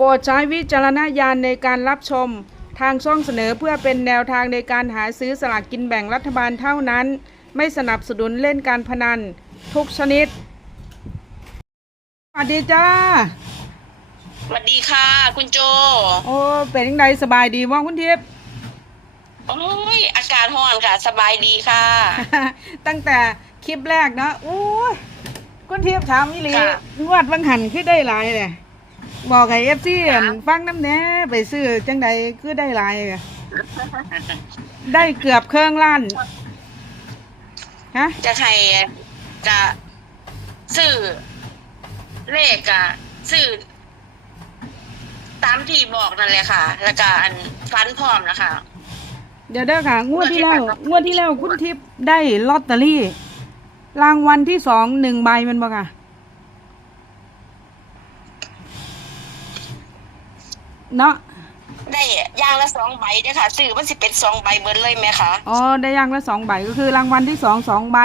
โปรดใช้วิจารณญาณในการรับชม ทางช่องเสนอเพื่อเป็นแนวทางในการหาซื้อสลากกินแบ่งรัฐบาลเท่านั้น ไม่สนับสนุนเล่นการพนัน ทุกชนิด สวัสดีจ้า สวัสดีค่ะ คุณโจ โอ้ เป็นยังไงสบายดีว่าคุณทิพย์โอ้ย อากาศร้อนค่ะ สบายดีค่ะ ตั้งแต่คลิปแรกเนาะโอ้ยคุณทิพย์ถามอีหลีค่ะงวดบังหันคือได้หลายเลย บอกให้เอฟซีค่ะฟังน้ำแหน่ไปซื้อจังใดคือได้หลายเลยได้เกือบเครื่องล้านฮะจะใครจะซื้อเลขอะซื้อตามที่บอกนั่นแหละค่ะ แล้วก็อันฟันพร้อมนะคะ เดี๋ยวเด้อค่ะ งวดที่แล้วงวดที่ผ่านมางวดที่แล้วคุณทิพย์ได้ลอตเตอรี่ รางวัลที่สองหนึ่งใบแมันบ่ค่ะ เนาะได้อย่างละสองใบเด้อค่ะซื้อมันสิเป็นสองใบเบิดเลยไหมคะอ๋อได้อยังละสองใบก็คือรางวัลที่สองสองใบ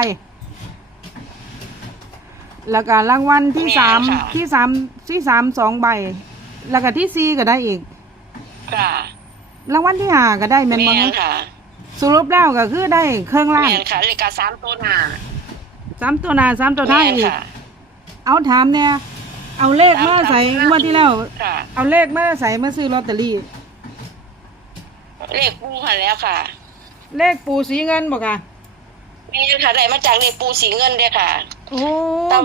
แล้วก็รางวัลที่สามที่สามที่สามสองใบ แล้วก็ที่สี่ก็ได้อีกค่ะรางวัลที่ห้าก็ได้แม่นบ่แม่นคะค่ะ สรุปแล้วก็คือได้เครื่องล้านแม่นค่ะเลขกาสามตัวหน้าสามตัวหน้าสามตัวท้ายแม่นอีกค่ะเอาถามเนี่ย เอาเลขมาใส่งวดที่แล้ว ค่ะ เอาเลขมาใส่มาซื้อลอตเตอรี่ เลขปูค่ะแล้วค่ะเลขปูสีเงินบอกค่ะแม่นค่ะได้มาจากเลขปูสีเงินเด้อค่ะโอ้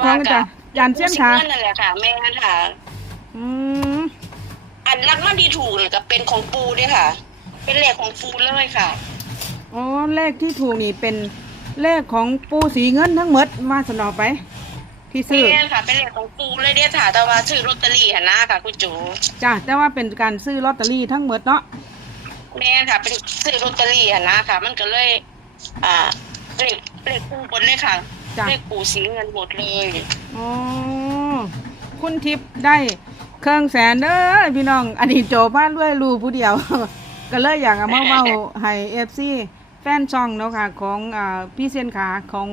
ของอาจารย์ยานเชี่ยนสีขาเงินนั่นแหละค่ะแม่นค่ะ อืมอันรักมันดีถูกเลยก็เป็นของปูด้วยค่ะ เป็นเลขของปูเลยค่ะ อ๋อเลขที่ถูกนี่เป็นเลขของปูสีเงินทั้งหมดมาสนอไป ที่ซื้อแม่นค่ะ เป็นเลขของปูเลยเด้อค่ะแต่ว่าซื้อลอตเตอรี่หันหน้าค่ะ คุณจูจ้ะแต่ว่าเป็นการซื้อลอตเตอรี่ทั้งหมดเนาะแม่นค่ะ เป็นซื้อลอตเตอรี่หันหน้าค่ะ มันก็เลย อ่าเลขเลขปูบนเลยค่ะจ้ะเลขปูสีเงินหมดเลยอ๋อคุณทิพย์ได้เครื่องแสนเด้อพี่น้อง อันนี้โจบ้านด้วยรูผู้เดียว ก็เลยอยากเอามาเมาให้เอฟซีแฟนช่องเนาะค่ะ ของอ่าพี่เซียนขาของ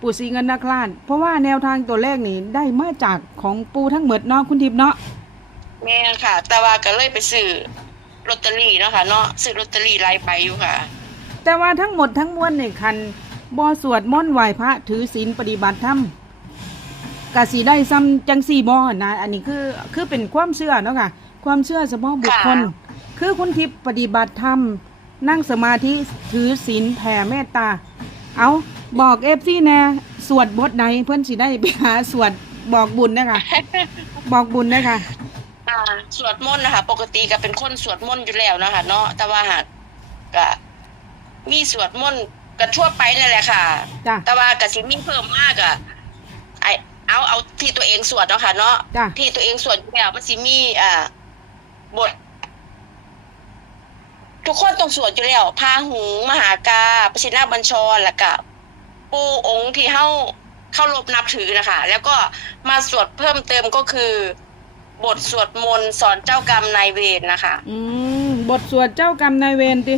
ปู่สีเงินนักลาดเพราะว่าแนวทางตัวเลขนี่ได้มาจากของปูทั้งหมดเนาะคุณทิพย์เนาะแม่นค่ะ แต่ว่าก็เลยไปซื้อลอตเตอรี่เนาะค่ะเนาะซื้อลอตเตอรี่หลายใบอยู่ค่ะ แต่ว่าทั้งหมดทั้งมวลในคันบอสวดมนต์ไหว้พระถือศีลปฏิบัติธรรมกะสีได้ซ้ำจังสี่บอนะ อันนี้คือคือเป็นความเชื่อเนาะค่ะ ความเชื่อเฉพาะบุคคลค่ะคือคุณทิพย์ปฏิบัติธรรม นั่งสมาธิถือศีลแผ่เมตตา เอา บอกเอฟซีแน่สวดบทไหนเพื่อนสิได้ไปหาสวดบอกบุญนะคะบอกบุญนะคะอ่าสวดมนต์นะคะ ปกติก็เป็นคนสวดมนต์อยู่แล้วนะคะ เนาะแต่ว่าหากก็มีสวดมนต์ก็ทั่วไปนั่นแหละค่ะ จ้ะ แต่ว่าก็สิมีเพิ่มมากอะไอเอาเอาที่ตัวเองสวดเนาะค่ะ เนาะจ้ะ ที่ตัวเองสวดอยู่แล้วมันสิมีอ่าบท ทุกคนต้องสวดอยู่แล้วพาหุงมหากาปชินาบัญชรแล้วก็ ปูองค์ที่เข้าเข้ารบนับถือนะคะ แล้วก็มาสวดเพิ่มเติมก็คือ บทสวดมนต์สอนเจ้ากรรมนายเวรนะคะ อืมบทสวดเจ้ากรรมนายเวรติ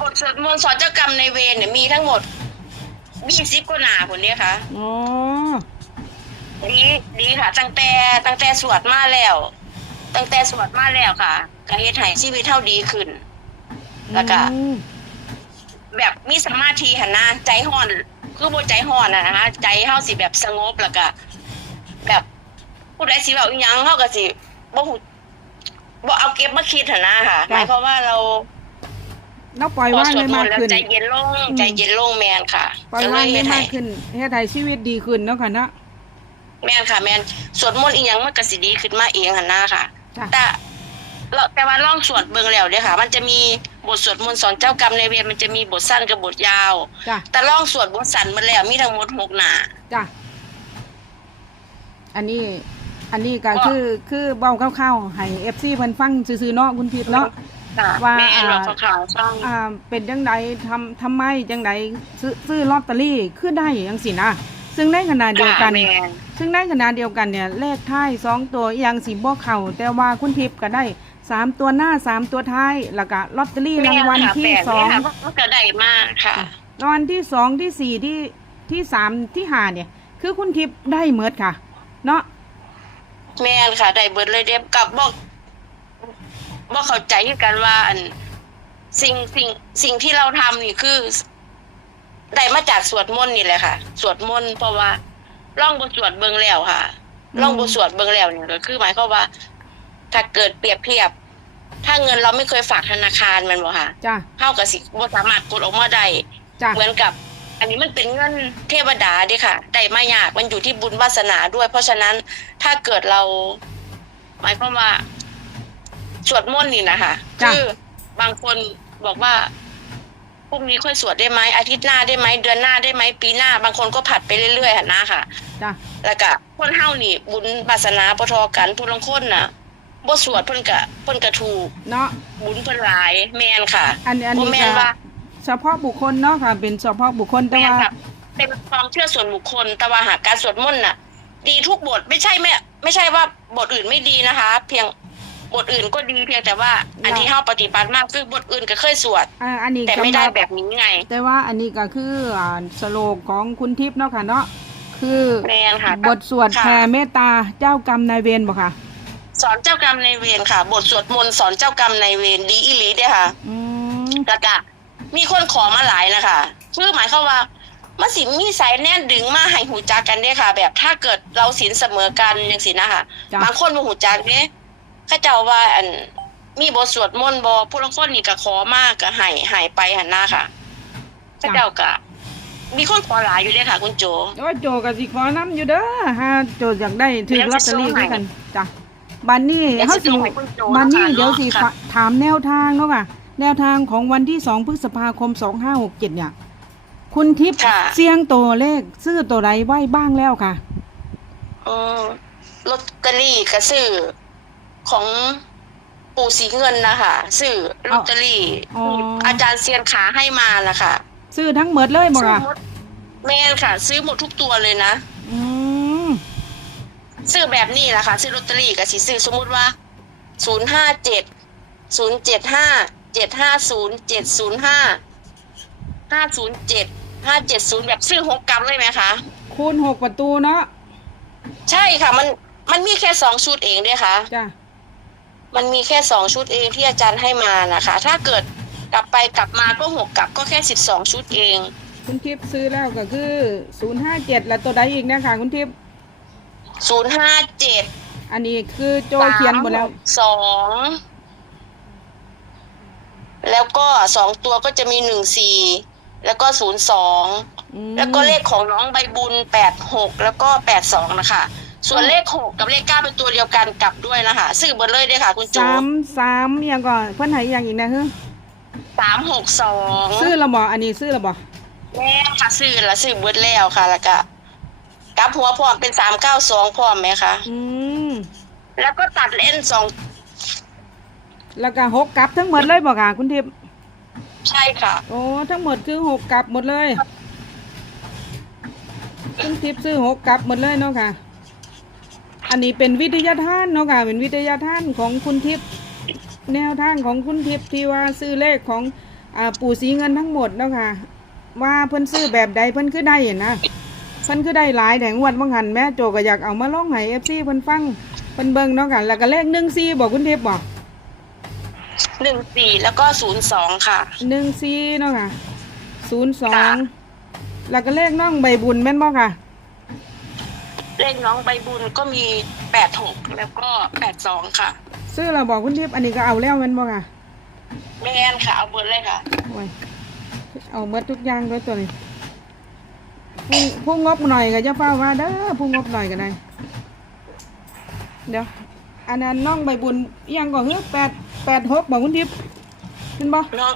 บทสวดมนต์สอนเจ้ากรรมนายเวรเนี่ยมีทั้งหมดยี่สิบกว่าหนาคนเนี้ยค่ะอ๋อดีดีค่ะ ตั้งแต่ตั้งแต่สวดมาแล้ว ตั้งแต่สวดมาแล้วค่ะก็เฮ็ดให้ชีวิตเท่าดีขึ้น แล้วก็ อืมแบบมีสมาธิหันหน้าใจห่อน คือบ่ใจห่อนนะนะคะใจเฮาสิแบบสงบแล้วก็แบบผู้ใดสิแบบอิหยังเฮาก็สิบ่ฮู้บ่เอาเก็บมาคิดหันหน้าค่ะหมายความว่าเราเราปล่อยพอว่างสวได้ดมมานกต์แล้วขึ้น ใจเย็นลงอืม ใจเย็นลงแมนค่ะปล่อยก็เลว่างยได้เฮ็ดมาให้กขึ้นเฮ็ดให้ชีวิตดีขึ้นเนาะค่ะเนาะ แมนค่ะ แมนสวดมนต์อีหยังมันก็สิดีขึ้นมาเองหันหน้าค่ะจ้ะ แต่ เราแต่ว่าลองสวดเบิ่งแล้วเด้อค่ะ มันจะมีบทสวดมนต์สอนเจ้ากรรมในายเวรมันจะมีบทสั้นกับบทยาว จ้ะแต่ลองสวดบทสั้นมาแล้วมีทั้งหมดหกหน้า จ้ะอันนี้อันนี้ก็ก็ คือคือเบาคร่าวๆให้ FC เพิ่นฟังซื่อๆเนาะคุณทิพย์เนาะ ค่ะว่า แม่อ่าเราข่าวๆช่องอ่าเป็นจังไดทำทำไมจังไดซื้อซื้อลอตเตอรี่คือได้จังสินะซึ่งในขณะเดียวกัน ค่ะแม่ ซึ่งในขณะเดียวกันเนี่ยเลขท้ายสองตัวอหยังสีบ่เข่าแต่ว่าคุณทิพย์ก็ได้ สามตัวหน้าสามตัวท้ายแล้วก็ลอตเตอรี่รางวัลที่แม่ค่ะสองแม่ค่ะมันก็ได้มากค่ะรางวัลที่สองที่สี่ที่ที่สามที่ห้าเนี่ย คือคุณทิพย์ได้เมิดค่ะ เนาะแม่นค่ะ ได้เบิดเลยเด็บกับบอกว่าเข้าใจคือกันว่าอันสิ่งสิ่งสิ่งที่เราทำนี่คือได้มาจากสวดมนต์นี่แหละค่ะ สวดมนต์เพราะว่าร่องบทสวดเบิงแล้วค่ะร่องบทสวดเบิงแล้วเนี่ยก็คือ หมายความว่า ถ้าเกิดเปรียบเทียบ ถ้าเงินเราไม่เคยฝากธนาคารแมันบ่ค่ะจ้ะเท่ากับสิบ่สามารถกดออกมาได้จ้ะเหมือนกับ อันนี้มันเป็นเงินเทวดาเด้ค่ะได้มายากมันอยู่ที่บุญวาสนาด้วย เพราะฉะนั้นถ้าเกิดเรา หมายความว่าสวดมนต์นี่นะคะจ้ะ คือบางคนบอกว่าพรุ่งนี้ค่อยสวดได้ไหมอาทิตย์หน้าได้ไหมเดือนหน้าได้ไหมปีหน้า บางคนก็ผัดไปเรื่อยๆค่ะนะค่ะ จ้ะแล้วก็คนเฮานี่ บุญวาสนาปทอกันผู้ลางคนน่ะ บ่สวดเพิ่นก็เพิ่นก็ถูกเนาะบุญเพิ่นหลายแม่นค่ะอันอันนี้บ่แม่ก็นว่าเฉพาะบุคคลเนาะค่ะ เป็นเฉพาะบุคคลแต่แม่นว่า ค่ะเป็นความเชื่อส่วนบุคคลแต่ว่าหากการสวดมนต์น่ะ ดีทุกบทไม่ใช่ไม่ไม่ใช่ว่าบทอื่นไม่ดีนะคะ เพียงบทอื่นก็ดีเพียงแต่ว่า อันที่เฮาปฏิบัติมากคือบทอื่นก็เคยสวด อ่าอันนี้แต่ไม่ได้สำหรับแบบนี้ไง แต่ว่าอันนี้ก็คืออ่าสโลกของคุณทิพย์เนาะค่ะเนาะคือแม่นค่ะบทสวดค่ะ แผ่เมตตาเจ้ากรรมนายเวรบ่ค่ะ สอนเจ้ากรรมในายเวรค่ะ บทสวดมนต์สอนเจ้ากรรมในายเวรดีอีหลีเด้อค่ะอืมกะกะมีคนขอมาหลายนะคะคือหมายความว่ามันสิมีสายแน่นดึงมาให้หูจักกันเด้ค่ะ แบบถ้าเกิดเราศีลเสมอกันอย่างสินะคะจ้ะ บางคนบ่หูจักเด้เข้าเจ้าว่าอันมีบทสวดมนต์บ่ผู้ลางคนนี่ก็ขอมากก็ให้ให้ไปหั่นนะค่ะเข้าเจ้าก็มีคนขอหลายอยู่เด้ค่ะ คุณโจ โอ้ยโจกับสิขอน้ำอยู่เด้อฮะโจอยากได้ถือเดี๋ยวลอตเตอรี่สิส่งให้ด้วยกันจ้ะ บันนี้เดี๋ยวเขาสิสิส่งให้คุณโจบันนี้นะคะเดี๋ยวสิค่ะ ถามแนวทางเนาะค่ะแนวทางของวันที่สองพฤษภาคมสองห้าหกเจ็ดเนี่ย คุณทิพย์ค่ะ เสียงตัวเลขซื้อตัวใดไว้บ้างแล้วค่ะ เออลอตเตอรี่ก็ซื้อของปู่สีเงินนะคะซื้อลอตเตอรี่อ๋ออาจารย์เซียนขาให้มานะคะซื้อทั้งหมดเลยบ่ซื้อค่ะหมดแม่นค่ะ ซื้อหมดทุกตัวเลยนะอืม ซื้อแบบนี้แหละค่ะ ซื้อลอตเตอรี่ก็สิซื้อสมมุติว่าศูนย์ห้าเจ็ดศูนย์เจ็ดห้าเจ็ดห้าศูนย์เจ็ดศูนย์ห้าห้าศูนย์เจ็ดห้าเจ็ดศูนย์แบบซื้อหกกรัมเลยไหมคะคูณหกประตูเนาะใช่ค่ะ มันมันมีแค่สองชุดเองเด้ค่ะ จ้ะมันมีแค่สองชุดเองที่อาจารย์ให้มานะคะ ถ้าเกิดกลับไปกลับมาก็หกกลับก็แค่สิบสองชุดเอง คุณทิพย์ซื้อแล้วก็คือศูนย์ห้าเจ็ดแล้วตัวใดอีกนะคะคุณทิพย์ ศูนย์ห้าเจ็ดอันนี้คือโจเขียนหมดแล้ว สอง แล้วก็สองตัวก็จะมีหนึ่งสี่ แล้วก็ศูนย์สองอืมแล้วก็เลขของน้องใบบุญแปดหกแล้วก็แปดสองนะคะ ส่วนเลขหกกับเลขเก้าเป็นตัวเดียวกันกลับด้วยนะคะซื้อเบอร์เลยด้วยค่ะ คุณโจสามสามอหย่างก่อนเพิ่นให้อหย่างอีกนะฮึสามหกสอง ซื้อและบ่อันนี้ซื้อและบ่แม่ค่ะซื้อละซื้อเบิร์ดแล้วค่ะแล้วก็ กลับหัวพร้อมเป็นสามเก้าสองพร้อมไหมคะอืมแล้วก็ตัดเลนสองแล้วก็หกกลับทั้งหมดเลยบ่ค่ะคุณทิพย์ใช่ค่ะ โอ้ทั้งหมดคือหกกลับหมดเลยคุณทิพย์ซื้อหกกลับหมดเลยเนาะค่ะ อันนี้เป็นวิทยาทานเนาะค่ะ เป็นวิทยาทานของคุณทิพย์แนวทางของคุณทิพย์ที่ว่าซื้อเลขของอ่าปู่สีเงินทั้งหมดเนาะค่ะ ว่าเพิ่นซื้อแบบใดเพิ่นคือได้นะ เพิ่นคือได้หลายแต่งวดบางหันแม่โจก็อยากเอามาลงให้ FC เพิ่นฟังเพิ่นเบิ่งเนาะค่ะแล้วก็เลข14บอกคุณทิพย์บอกหนึ่งสี่แล้วก็ศูนย์สองค่ะ14เนาะค่ะ02ค่ะแล้วก็เลขน้องใบบุญแม่นบ่ค่ะ เลขน้องใบบุญก็มีแปดหกแล้วก็แปดสองค่ะ ซื้อเราบอกคุณทิพย์อันนี้ก็เอาแล้วแม่นบ่ค่ะแม่นค่ะเอาเบิร์ดเลยค่ะโอ้ยเอาหมดทุกอย่างด้วยตัวนี้ ผู้ผู้งบหน่อยก็จะเฝ้าว่าเด้อผู้งบหน่อยก็ได้ เดี๋ยว อันนั้นน้องใบบุญอิหยังก็คือแปดแปดหกบอกคุณทิพย์เห็นบ่น้อง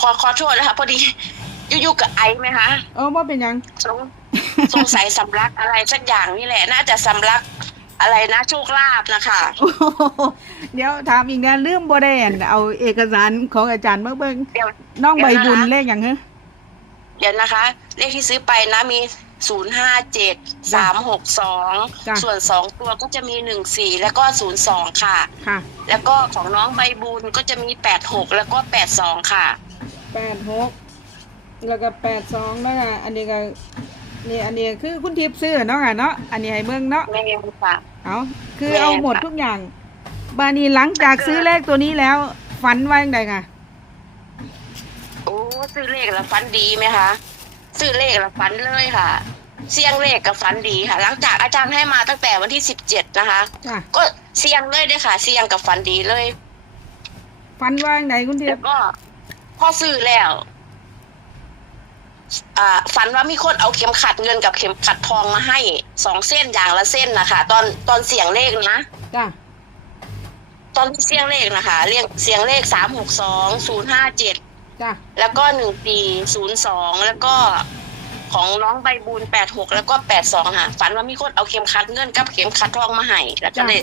ขอขอโทษนะคะพอดีอยู่ๆกับไอไหมคะเออว่าเป็นหยังสงสงสัยสำลักอะไรสักอย่างนี่แหละ น่าจะสำลักอะไรนะโชคลาภนะคะโอ้โหเดี๋ยวถามอีกนะลืมบ่ได้อันเอาเอกสารของอาจารย์มาเบิ่งเดี๋ยวน้องใบบุญเดี๋ยวนะคะเลขหยังเหรอ เดี๋ยวนะคะ เลขที่ซื้อไปนะมีศูนย์ห้าเจ็ดสามหกสองจ้ะ ส่วนสองตัวก็จะมีหนึ่งสี่แล้วก็ศูนย์สองค่ะ ค่ะแล้วก็ของน้องใบบุญก็จะมีแปดหกแล้วก็แปดสองค่ะ แปดหกแล้วก็แปดสองนะคะอันนี้ก็นี่อันนี้คือคุณทิพย์ซื้อเนาะค่ะเนาะอันนี้ให้เบิ่งเนาะแม่ค่ะ เอาคือแม่นเอาหมดค่ะทุกอย่าง บานี้หลังจากซื้อเลขตัวนี้แล้ว ฝันว่าอย่างไรค่ะ โอ้ซื้อเลขแล้วฟันดีไหมคะซื้อเลขแล้วฟันเลยค่ะ เสี่ยงเลขกับฟันดีค่ะ หลังจากอาจารย์ให้มาตั้งแต่วันที่สิบเจ็ดนะคะ จ้ะก็เสี่ยงเลยเด้อค่ะ เสี่ยงกับฟันดีเลยฝันว่าอย่างไรคุณทิแล้พวย์ก็พอซื้อแล้วอ่าฝันว่ามีคนเอาเข็มขัดเงินกับเข็มขัดทองมาให้สองเส้นอย่างละเส้นนะคะตอนตอนเสียงเลขนะ จ้ะตอนเสียงเลขนะคะเรียงเสียงเลขสามหกสองศูนย์ห้าเจ็ด จ้ะแล้วก็หนึ่งปีศูนย์สองแล้วก็ของน้องใบบุญแปดหกแล้วก็แปดสองค่ะฝันว่ามีคนเอาเข็มขัดเงินกับเข็มขัดทองมาให้แล้วก็เลย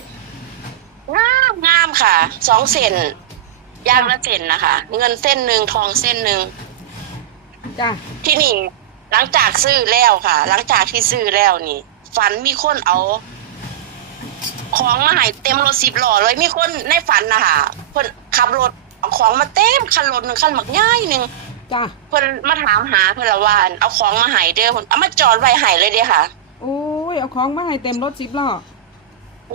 งามงามค่ะสองเส้นยางละเส้นนะคะ เงินเส้นหนึ่งทองเส้นหนึ่งจ้ะที่นี่หลังจากซื้อแล้วค่ะ หลังจากที่ซื้อแล้วนี่ ฝันมีคนเอา ของมาให้เต็มรถสิบล้อเลยมีคนในฝันนะคะเพิ่นขับรถ เอาของมาเต็มคันรถหนึ่งคันหมักง่ายหนึ่งจ้ะเพิ่นมาถามหาเพิ่นละว่าอั่นเอาของมาให้เด้อเพิ่นเอามาจอดไว้ให้เลยเด้อค่ะโอ้ยเอาของมาให้เต็มรถสิบล้อ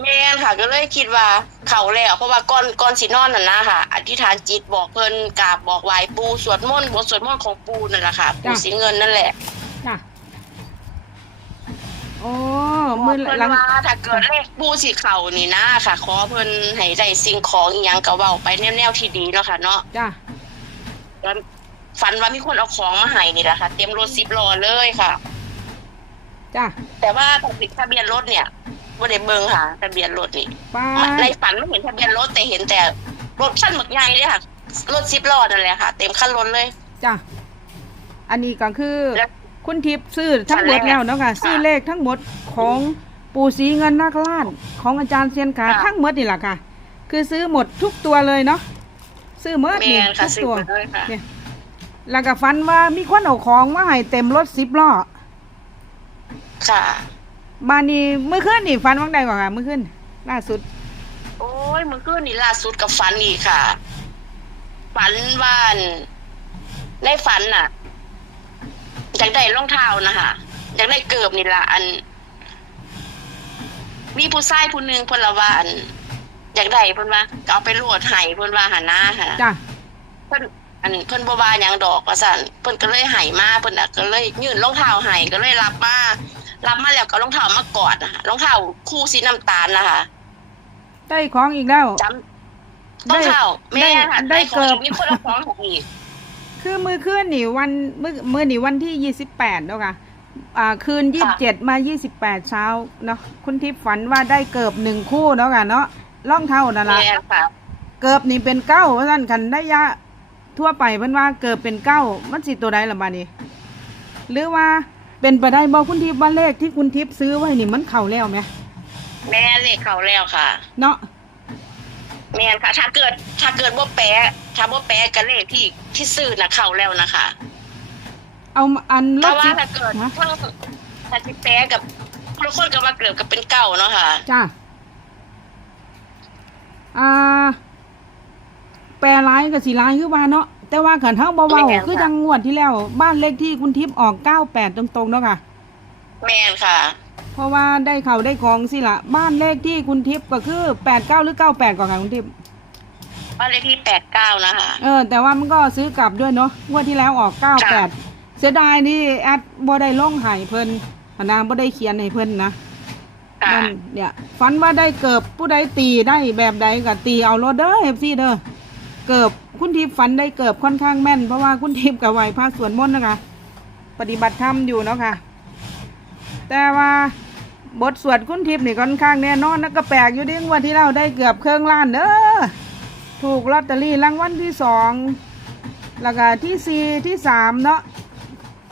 แม่นค่ะ ก็เลยคิดว่าเขาแล้วเพราะว่าก่อนก่อนสินอนนั่นนะค่ะ อธิษฐานจิตบอกเพิ่นกราบบอกไหว้ปู่สวดมนต์บทสวดมนต์ของปู่นั่นแหละค่ะปู่สีเงินนั่นแหละจ้ะ โอ้บมือกอเพิ่นหลังว่าถ้าเกิดเลขปู่สิเข้านี่นะค่ะ ขอเพิ่นให้ได้สิ่งของอีหยังก็เว้าไปแนวๆที่ดีเนาะค่ะเนาะจ้ะแล้วฝันว่ามีคนเอาของมาให้นี่แหละค่ะ เต็มรถ10ล้อเลยค่ะ จ้ะแต่ว่าทะเบียนรถเนี่ยบ่ได้เบิ่งค่ะทะเบียนรถนี่ป้าในฝันไม่เห็นทะเบียนรถแต่เห็นแต่รถขั้นหมึกใหญ่เลยค่ะ รถซิปล้อนั่นแหละค่ะ เต็มขั้นรถเลย จ้ะอันนี้ก็คือแล้ว คุณทิพย์ซื้อทั้งหมดฝันแรกแล้วเนาะค่ะซื้อเลขทั้งหมดของปู่ศรีเงินนาคราชของอาจารย์เซียนขาค่ะทั้งหมดนี่แหละค่ะ คือซื้อหมดทุกตัวเลยเนาะซื้อหมดแมนี่นค่ะทุกซื้อตัวมาเลยค่ะเนี่ยแล้วก็ฟันว่ามีคนเอาของมาให้เต็มรถสิบล้อค่ะบานนี้เมื่อคืนนี่ฟันว่างใดกว่าค่ะเมื่อคืนล่าสุด โอ้ยเมื่อคืนนี่ล่าสุดกับฝันอีกค่ะ ฝันว่านในฝันน่ะ อยากได้รองเท้านะคะอยากได้เกือบนี่ละอัน มีผู้ชายผู้หนึ่งเพิ่นละว่าอัน อยากได้เพิ่นว่าก็เอาไปโหลดให้เพิ่นว่าหาหน้าค่ะจ้ะเพิ่นอันเพิ่นบ่ว่าหยังดอกว่าซั่นเพิ่นก็เลยให้มาเพิ่นน่ะก็เลยยื่นรองเท้าให้ก็เลยรับมารับมาแล้วก็รองเท้ามากอดนะคะรองเท้าคู่สีน้ำตาลนะคะได้ของอีกแล้วจำรองเท้าแม่ค่ะได้ได้ของเกือบอีกมีคนละของให้อีก คือมือคืนนี่วันมือมือนี่วันที่ยี่สิบแปดเนาะค่ะอ่าคืนยี่สิบเจ็ดมายี่สิบแปดเช้าเนาะคุณทิพย์ฝันว่าได้เกิบหนึ่งคู่เนาะค่ะเนาะล่องเท่านั่นละแม่ค่ะ เกิบนี่เป็นเก้าเพราะฉะนั้นคันได้ยะทั่วไปเพิ่นว่าเกิบเป็นเก้ามันสิตัวใดล่ะบาดนี้หรือว่าเป็นไปได้บ่คุณทิพย์ว่าเลขที่คุณทิพย์ซื้อไว้นี่มันเข้าแล้วไหมแม่เลขเขาแล้วค่ะ เนาะ แม่นค่ะ ถ้าเกิดถ้าเกิดบ่แปะถ้าบ่แปะกับเลขที่ที่ซื้อน่ะเข้าแล้วนะคะ เอาอันรแต่ถว่าสิถ้าเกิดฮะถ้าถ้าสิแปะกับทุกคนก็มาเกิดกับเป็นเก่าเนาะค่ะ จ้าอ่า แปลร้ายกับสีร้ายคือว่าเนาะแต่ว่าขันเท้าเบาแม่นค่ะ ๆคือจังงวดที่แล้ว บ้านเลขที่คุณทิพย์ออกเก้าแปดตรงๆเนาะค่ะ แม่นค่ะ เพราะว่าได้เข่าได้ของสิละบ้านเลขที่คุณทิพย์ก็คือแปดเก้าหรือเก้าแปดก่อนค่ะคุณทิพย์บ้านเลขที่แปดเก้านะคะเออ แต่ว่ามันก็ซื้อกลับด้วยเนาะงวดที่แล้วออกเก้าแปดเสียดายนี่แอดบ่ได้ล่องไห้เพิ่นพนางบ่ได้เขียนให้เพิ่นนะค่ะนั่นเนี่ยฝันว่าได้เกิบผู้ใดตีได้แบบใดก็ตีเอาโลดเด้อเอฟซีเด้อเกิบคุณทิพย์ฝันได้เกิบค่อนข้างแม่น เพราะว่าคุณทิพย์กับไหวพระสวดมนต์นะคะ ปฏิบัติธรรมอยู่เนาะค่ะแต่ว่า บทสวดคุณทิพย์นี่ค่อนข้างแน่นอนนะก็แปลกอยู่ดิงวันที่เราได้เกือบเครื่องล้านเด้อถูกลอตเตอรี่รางวัลที่สองแล้วก็ที่สี่ที่สามเนาะ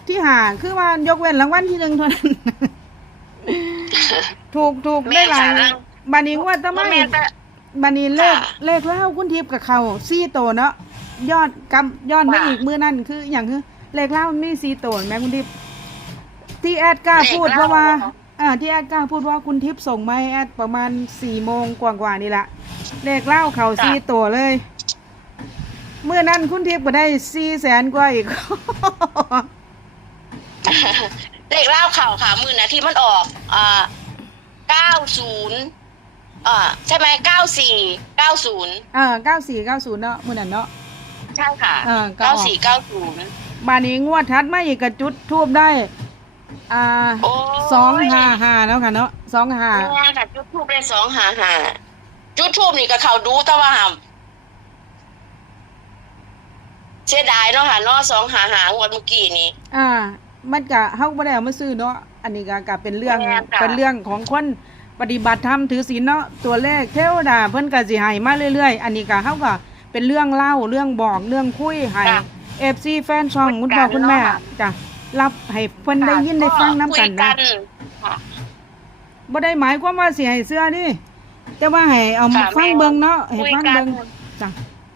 ที่หาคือว่ายกเว้นรางวัลที่หนึ่งเท่านั้น ถูกถูกได้หลายบานี้ว่าทำไม่บานี้เลขเลขเล่าคุณทิพย์กับเขาซี่โตเนาะยอดกำยอดไม่อีกมือนั่นคืออย่างคือเลขเล่ามันมีซีโตเห็นไหมคุณทิพย์ที่แอดกล้าพูดเพราะว่า อ่าที่แอดกล้าพูดว่าคุณทิพย์ส่งมาให้แอดประมาณสี่โมงกว่าๆนี่แหละเลขเล่าเขาซีโตเลย เมื่อนั้นคุณทิพย์ก็ได้สี่แสนกว่าอีก เลขเล่าเข่าค่ะมือนะที่มันออกอ่าเก้าศูนย์อ่าใช่ไหมเก้าสี่เก้าศูนย์เออเก้าสี่เก้าศูนย์เนาะมื้อนั้นเนาะใช่ค่ะเออก็อเก้าอกสี่เก้าศูนย์บานนี้งวดทัดมาอีกกระจุดทูบได้ อ่าโอ้ สองห้าห้าแล้วค่ะเนาะสองห้าแม่ค่ะจุดทูบได้สองหาหาจุดทูบนี่ก็เขาดูแต่ว่าหำเสียดายเนาะค่ะเนาะสองหาหางวดเมื่อกี้นี้ อ่า มันก็เฮาบ่ได้เอามาซื้อเนาะอันนี้ก็ก็เป็นเรื่องแม่นค่ะ เป็นเรื่องของคนปฏิบัติธรรมถือศีลเนาะตัวเลขเทวดาเพิ่นก็สิให้มาเรื่อย ๆ อันนี้ก็เฮาก็เป็นเรื่องเล่าเรื่องบอกเรื่องคุยให้ FC แฟนช่องคุณพ่อคุณแม่จ้ะ รับให้เพิ่นได้ยินได้ฟังนํกันคุนะยค่ะบ่ได้หมายความว่าสิให้เสื้อนี่แต่ว่าให้เอามาค่ะฟังแม่เบิ่งเนาะให้คุยฟังกันเบิ่งจ้ะ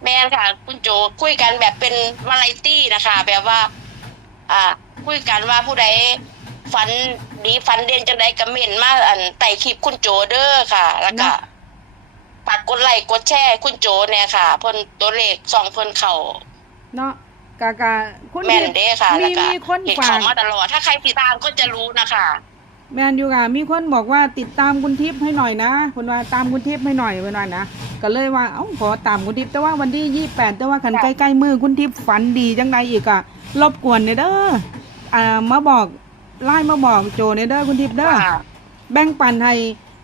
แม่นค่ะ คุณโจคุยกันแบบเป็นวาไรตี้นะคะ แบบว่า อ่า คุยกันว่าผู้ใดฝันดีฝันเด่นจังใดก็เม่นมาอันไต่คลิปคุณโจเด้อค่ะ แล้วก็ฝากกดไลค์กดแชร์คุณโจเนี่ยค่ะเพิ่นตัวเลขสองเพิ่นเข่าเนาะ กะกะคุณแม่นเด้ค่ะมีแล้วก็มีคนเห็นฝาเขาก มาตลอด ถ้าใครติดตามก็จะรู้นะคะแมนอยู่ค่ะ มีคนบอกว่าติดตามคุณทิพย์ให้หน่อยนะคุณว่าตามคุณทิพย์ให้หน่อยเพื่อนว่านะ ก็เลยว่า เอ้า ขอตามคุณทิพย์แต่ว่าวันที่ยี่แปดแต่ว่าขันใกล้ๆมือคุณทิพย์ฝันดีจังใดอีกอะรบกวนเนี่ยเด้อ อ่า มาบอกไล่มาบอกโจเนี่ยเด้อคุณทิพย์เด้อ ค่ะ แบ่งปันให้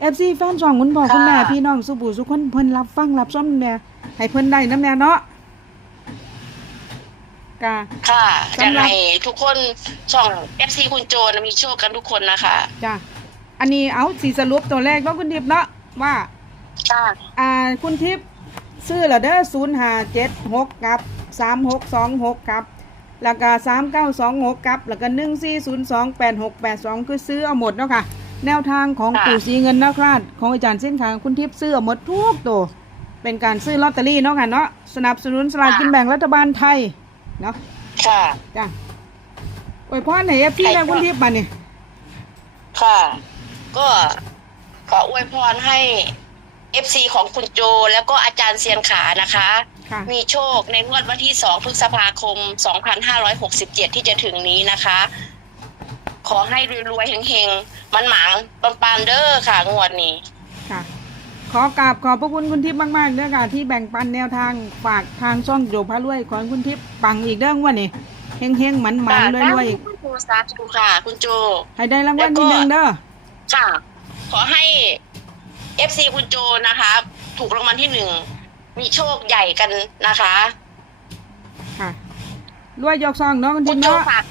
เอฟซีแฟนช่องคุณพ่อค่ะคุณแม่พี่น้องสุบูสุคนเพิ่นรับฟังรับชมแน่ให้เพิ่นได้น้ำแน่เนาะ กะค่ะสำหรับจะให้ทุกคนช่อง FC คุณโจนะมีโชคกันทุกคนนะคะ จ้ะอันนี้เอาสีสรุปตัวเลขเนาะคุณทิพย์เนาะว่า ค่ะ อ่าคุณทิพย์ซื้อเหรอเด้อศูนย์ห้าเจ็ดหกกับสามหกสองหกกับแล้วก็สามเก้าสองหกกับแล้วก็หนึ่งสี่ศูนย์สองแปดหกแปดสองคือซื้อเอาหมดเนาะค่ะ แนวทางของค่ะ ปู่สีเงินนะครับของอาจารย์เส้นทางคุณทิพย์ซื้อเอาหมดทุกตัว เป็นการซื้อลอตเตอรี่เนาะค่ะเนาะสนับสนุนสลากกินแบ่งรัฐบาลไทย เนาะค่ะ จ้ะอวยพรให้เอฟซีแล้วคุณทิพย์มาเนี่ยค่ะ ก็ขออวยพรให้ FC ของคุณโจ แล้วก็อาจารย์เซียนขานะคะ ค่ะ มีโชคในงวดวันที่ 2 พฤษภาคม 2567 ที่จะถึงนี้นะคะ ขอให้รวยๆเฮงๆ มันหมางปันปานๆเด้อค่ะ งวดนี้ ค่ะ ขอกราบขอบพระคุณคุณทิพย์มากๆเด้อค่ะที่แบ่งปันแนวทางฝากทางช่องโยพระรวยของคุณทิพย์ปังอีกเด้องว่านี่เฮงเฮงๆหมันหมันรวยรวยๆอีกคุณโจสาธุค่ะ คุณโจให้ได้รางวัลที่หนึ่งเด้อค่ะ ขอให้ FC คุณโจนะคะ ถูกรางวัลที่หนึ่ง มีโชคใหญ่กันนะคะ ค่ะรวยยกซองเนาะคุณคุทิณพย์โจเนาะ ฝาก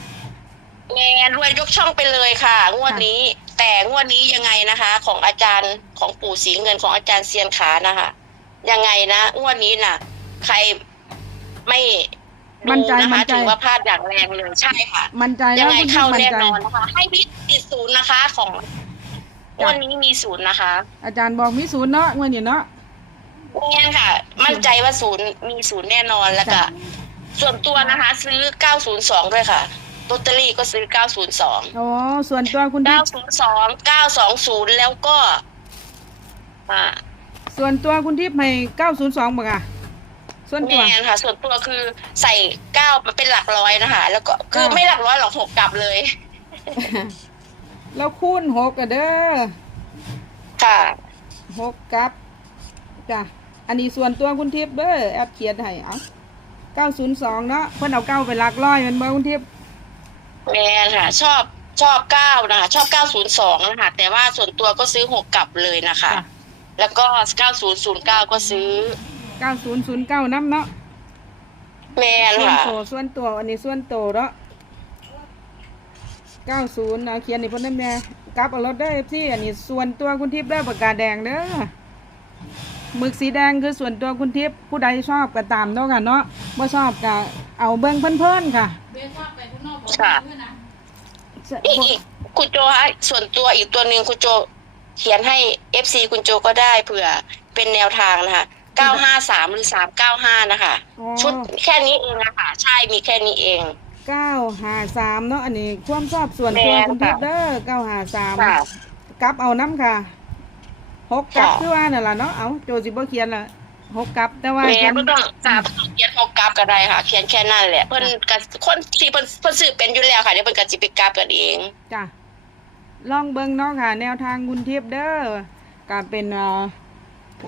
แมนรวยยกช่องไปเลยค่ะ งวดนี้ แต่งวดนี้ยังไงนะคะ ของอาจารย์ของปู่สีเงินของอาจารย์เซียนขานะคะยังไงนะงวดนี้น่ะ ใครไม่มั่นดูใจนะมั่คะนใจถือว่าพลาดอย่างแรงเลยใช่ค่ะมั่นใจยัแล้วงไงคุณทิพเข้าย์มั่นแน่ใจนอนนะคะ ให้พิติดศูนย์นะคะ ของงวันนี้มีศูนย์นะคะ อาจารย์บอกมีศูนย์เนาะเงินนี่เนาะแน่ค่ะ มั่นใจว่าศูนย์มีศูนย์แน่นอนแล้วก็จ้ะส่วนตัวนะคะ ซื้อ 902 ด้วยค่ะ ลอตเตอรี่ก็ซื้อ 902 อ๋อส่วนตัวคุณทิพย์902 920 แล้วก็อ่าส่วนตัวคุณทิพย์ให้เก้าศูนย์สองบ่ค่ะ ส่วนแมตัวนค่ะ ส่วนตัวคือใส่เก้ามาเป็นหลักร้อยนะคะ แล้วก็คือค่ะไม่หลักร้อยหรอกหกกลับเลย แล้วคูณหกอะเด้อค่ะ หกกับจ้ะอันนี้ส่วนตัวคุณทิพย์เด้อแอปเขียนให้เอาเก้าศูนย์สองเนาะเพิ่นเอาเก้าไปหลักร้อยแมันบ่คุณทิพย์ แมนค่ะ ชอบชอบเก้านะคะ ชอบ902นะคะ แต่ว่าส่วนตัวก็ซื้อหกกลับเลยนะคะ จ้ะ แล้วก็9009ก็ซื้อ เก้าศูนย์ศูนย์เก้าน้ำเนาะแมนส่วนค่ะตัวส่วนตัวอันนี้ส่วนตัวเนาะเก้าศูนย์นะเขียนนี่เพิ่นนั่นแน่กลับเอารถได้พี่อันนี้ส่วนตัวคุณทิพย์ได้ปากกาแดงเด้อหมึกสีแดงคือส่วนตัวคุณทิพย์ผู้ใดชอบก็ตามเนาะค่ะเนาะบ่ชอบก็เอาเบิ่งเพิ่นๆค่ะ ค่ะอีกอีกคุณโจฮะส่วนตัวอีกตัวหนึ่งคุณโจเขียนให้ FC คุณโจก็ได้เผื่อเป็นแนวทางนะคะ953หรือ395นะคะ อ๋อ ชุดแค่นี้เองนะคะใช่มีแค่นี้เอง เก้าหาสามเนาะอันนี้ความชอบส่วนตัวแม่นคุณทิพย์ค่ะ เด้อเก้าหาสามค่ะ กลับเอาน้ำค่ะหกกลับค่ะ คือว่านั่นล่ะเนาะเอาโจสิบ่เขียนละหกกลับแต่ว่าแม่เขียน ไม่ต้องค่ะ เขียนหกกราฟก็ได้ค่ะเขียนแค่นั้นแหละเพิ่นกับคนที่เพิ่นเพิ่นซื้อเป็นอยู่แล้วค่ะเดี๋ยวเพิ่นก็สิไปกราฟกันเอง จ้ะลองเบิ่งเนาะค่ะ แนวทางคุณทิพย์เด้อก็เป็นเอ่อ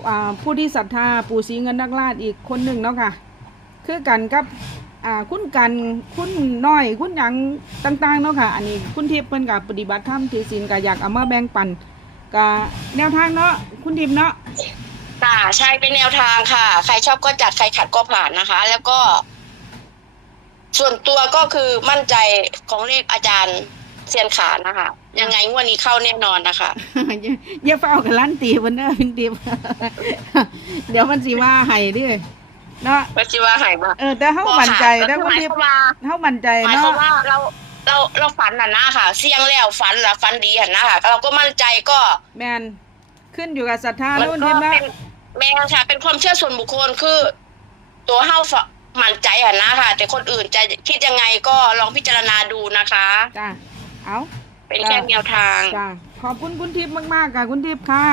อ่าผู้ที่ศรัทธาปู่ศรีเงินนักราชอีกคนหนึ่งเนาะค่ะ คือกันกับอ่าคุณกันคุณน้อยคุณหยังต่างๆเนาะค่ะ อันนี้คุณทิพย์เพิ่นกับปฏิบัติธรรมถือศีลก็อยากเอามาแบ่งปันก็แนวทางเนาะคุณทิพย์เนาะ ค่ะใช่เป็นแนวทางค่ะ ใครชอบก็จัดใครขัดก็ผ่านนะคะ แล้วก็ ส่วนตัวก็คือมั่นใจของเลขอาจารย์เซียนขานะคะ ยังไงงวดนี้เข้าแน่นอนนะคะอย่าอย่าเฝ้ากับล้านตีเพิ่นเด้อคุณทิพย์เดี๋ยวมันสิว่าให้เดิเนาะก็คิดว่าหายบ้าเออแต่เฮามั่นใจเด้อหคุณมายทิพความย์ว่าเฮามั่นใจหมายเนาะความว่าเราเราเราฝันน่ะนะค่ะ เสี่ยงแล้วฝันละฝันดีหันนะค่ะ เราก็มั่นใจก็ แม่นขึ้นอยู่กับศรัทธามันแล้วคุณก็ทิพย์เนาะ เป็นแม่ค่ะ เป็นความเชื่อส่วนบุคคลคือ ตัวเฮาฝมั่นใจหันนะค่ะ แต่คนอื่นจะคิดยังไงก็ลองพิจารณาดูนะคะ จ้าเอาเป็นแค่แนวทาง จ้าขอบคุณคุณทิพย์มากๆค่ะคุณทิพย์ค่ะ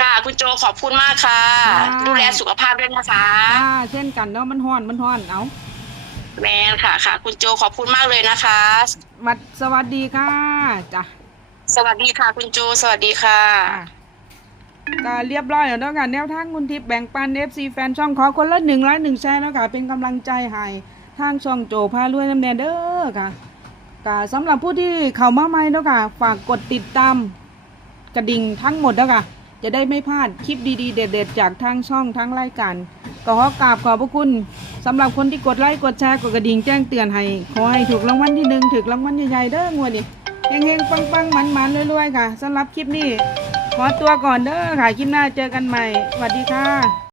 ค่ะ คุณโจขอบคุณมากค่ะ ค่ะ ดูแลสุขภาพด้วยนะคะ จ้าเช่นกันเนาะมันฮ้อนมันฮ้อนเอาแมนค่ะค่ะ คุณโจขอบคุณมากเลยนะคะวัดสวัสดีค่ะจ้ะสวัสดีค่ะ คุณโจสวัสดีค่ะอะ ก็เรียบร้อยแล้วเนาะค่ะแนวทางคุณทิพย์แบ่งปัน FC แฟนช่องขอคนละหนึ่งร้อยหนึ่งแชร์เนาะค่ะ เป็นกำลังใจให้ทางช่องโจพารวยน้ำแดงเด้อค่ะก็สำหรับผู้ที่เข้ามาใหม่เนาะค่ะ ฝากกดติดตามกระดิ่งทั้งหมดเนาะค่ะ จะได้ไม่พลาดคลิปดีๆ เด็ดๆ จากทางช่องทั้งรายการก็ขอกราบขอบพระคุณสำหรับคนที่กดไลค์กดแชร์กดกระดิ่งแจ้งเตือนให้ขอให้ถูกรางวัลที่หนึ่งถูกรางวัลใหญ่ๆเด้องวดนี้เฮงๆปังๆมันๆรวยๆค่ะสำหรับคลิปนี้ ขอตัวก่อนเด้อค่ะคลิปหน้าเจอกันใหม่สวัสดีค่ะ